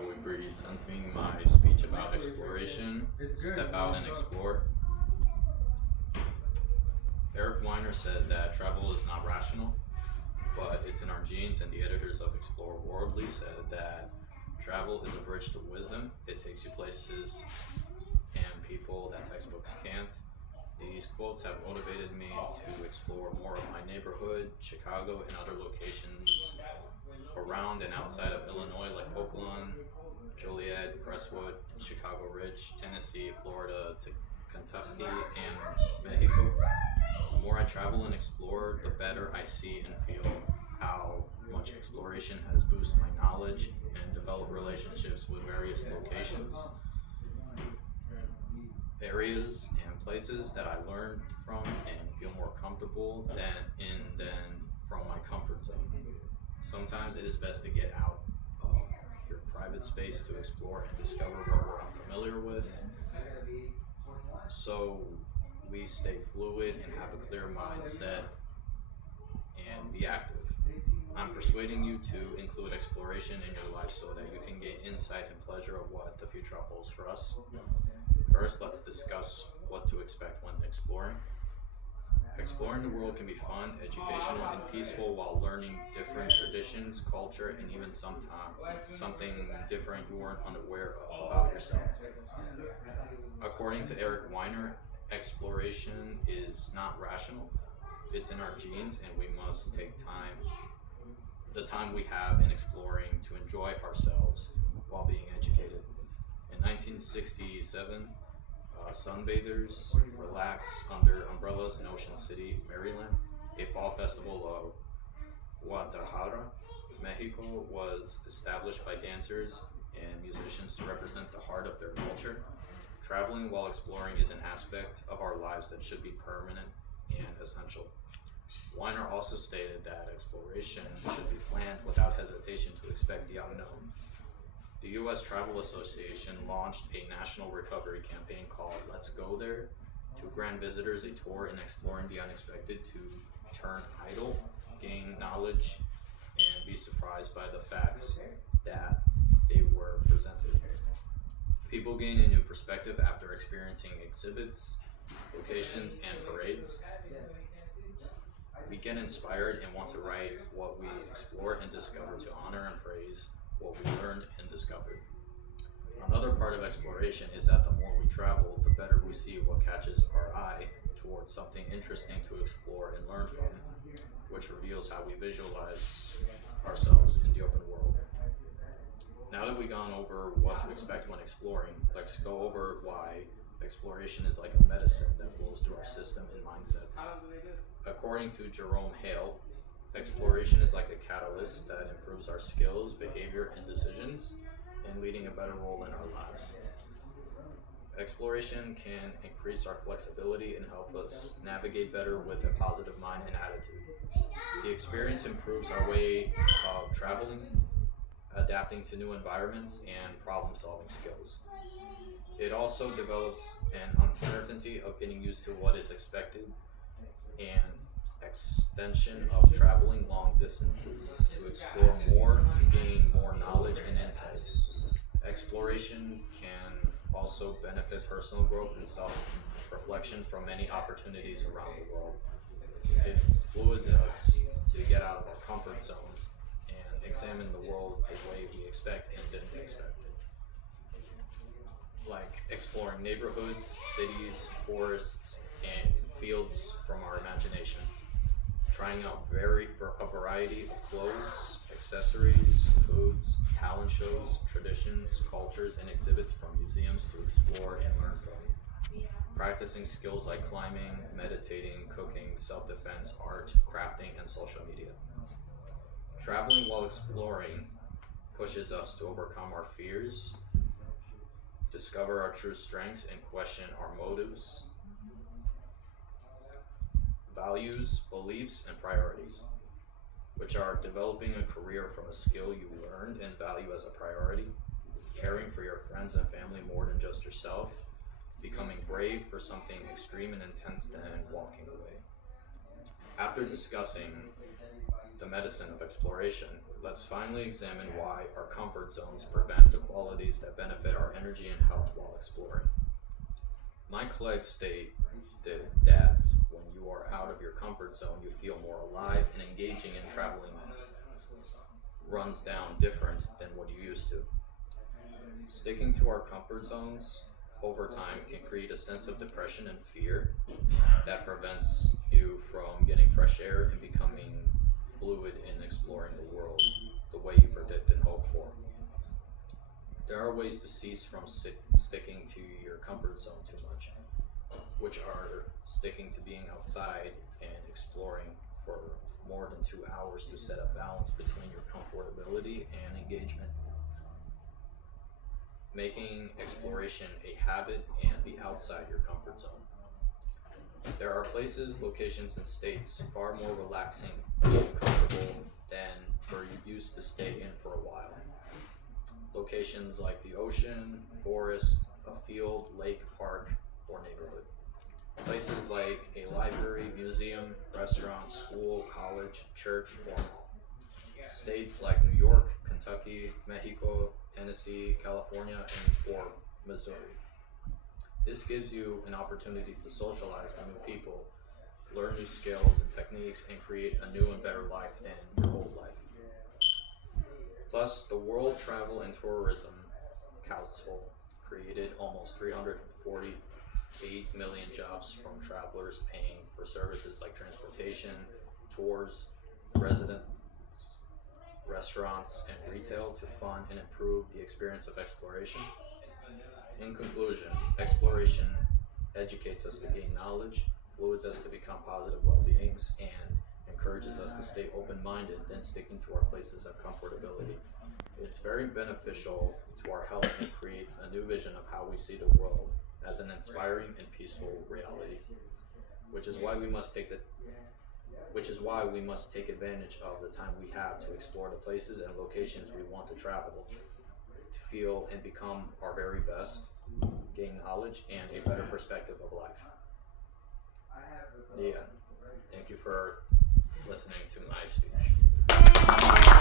will be presenting my speech about exploration. Step out and explore. Eric Weiner said that travel is not rational, but it's in our genes, and the editors of Explore Worldly said that travel is a bridge to wisdom. It takes you places and people that textbooks can't. These quotes have motivated me to explore more of my neighborhood, Chicago, and other locations around and outside of Illinois, like Oakland, Joliet, Crestwood, Chicago Ridge, Tennessee, Florida, to Kentucky, and Mexico. The more I travel and explore, the better I see and feel how much exploration has boosted my knowledge and developed relationships with various locations, areas, and places that I learned from and feel more comfortable than from my comfort zone. Sometimes it is best to get out of your private space to explore and discover what we're unfamiliar with, so we stay fluid and have a clear mindset and be active. I'm persuading you to include exploration in your life so that you can gain insight and pleasure of what the future holds for us. First, let's discuss what to expect when exploring. Exploring the world can be fun, educational, and peaceful while learning different traditions, culture, and even sometimes something different you weren't unaware of about yourself. According to Eric Weiner, exploration is not rational. It's in our genes, and we must take the time we have in exploring to enjoy ourselves while being educated. In 1967, sunbathers relax under umbrellas in Ocean City, Maryland. A fall festival of Guadalajara, Mexico was established by dancers and musicians to represent the heart of their culture. Traveling while exploring is an aspect of our lives that should be permanent and essential. Weiner also stated that exploration should be planned without hesitation to expect the unknown. The U.S. Travel Association launched a national recovery campaign called Let's Go There to grant visitors a tour in exploring the unexpected, to turn idle, gain knowledge, and be surprised by the facts that they were presented. People gain a new perspective after experiencing exhibits, locations, and parades. We get inspired and want to write what we explore and discover, to honor and praise what we learned and discovered. Another part of exploration is that the more we travel, the better we see what catches our eye towards something interesting to explore and learn from, which reveals how we visualize ourselves in the open world. Now that we've gone over what to expect when exploring, let's go over why exploration is like a medicine that flows through our system and mindsets. According to Jerome Hale, exploration is like a catalyst that improves our skills, behavior, and decisions, and leading a better role in our lives. Exploration can increase our flexibility and help us navigate better with a positive mind and attitude. The experience improves our way of traveling, adapting to new environments, and problem-solving skills. It also develops an uncertainty of getting used to what is expected and extension of traveling long distances to explore more, to gain more knowledge and insight. Exploration can also benefit personal growth and self-reflection from many opportunities around the world. It fluids us to get out of our comfort zones and examine the world the way we expect and didn't expect. Like exploring neighborhoods, cities, forests, and fields from our imagination. Trying out a variety of clothes, accessories, foods, talent shows, traditions, cultures, and exhibits from museums to explore and learn from. Practicing skills like climbing, meditating, cooking, self-defense, art, crafting, and social media. Traveling while exploring pushes us to overcome our fears, discover our true strengths, and question our motives, values, beliefs, and priorities, which are developing a career from a skill you learned and value as a priority, caring for your friends and family more than just yourself, becoming brave for something extreme and intense, then walking away. After discussing the medicine of exploration, let's finally examine why our comfort zones prevent the quality qualities that benefit our energy and health while exploring. My colleagues state that when you are out of your comfort zone, you feel more alive, and engaging in traveling runs down different than what you used to. Sticking to our comfort zones over time can create a sense of depression and fear that prevents you from getting fresh air and becoming fluid in exploring the world the way you predict and hope for. There are ways to cease from sticking to your comfort zone too much, which are sticking to being outside and exploring for more than 2 hours to set a balance between your comfortability and engagement. Making exploration a habit and be outside your comfort zone. There are places, locations, and states far more relaxing and comfortable than where you used to stay in for a while. Locations like the ocean, forest, a field, lake, park, or neighborhood. Places like a library, museum, restaurant, school, college, church, or mall. States like New York, Kentucky, Mexico, Tennessee, California, or Missouri. This gives you an opportunity to socialize with new people, learn new skills and techniques, and create a new and better life than your old life. Plus, the World Travel and Tourism Council created almost 348 million jobs from travelers paying for services like transportation, tours, residence, restaurants, and retail to fund and improve the experience of exploration. In conclusion, exploration educates us to gain knowledge, fluids us to become positive well-beings, and encourages us to stay open-minded than sticking to our places of comfortability. It's very beneficial to our health and creates a new vision of how we see the world as an inspiring and peaceful reality, which is why we must take advantage of the time we have to explore the places and locations we want to travel, to feel and become our very best, gain knowledge and a better perspective of life. Yeah, thank you for listening to my speech.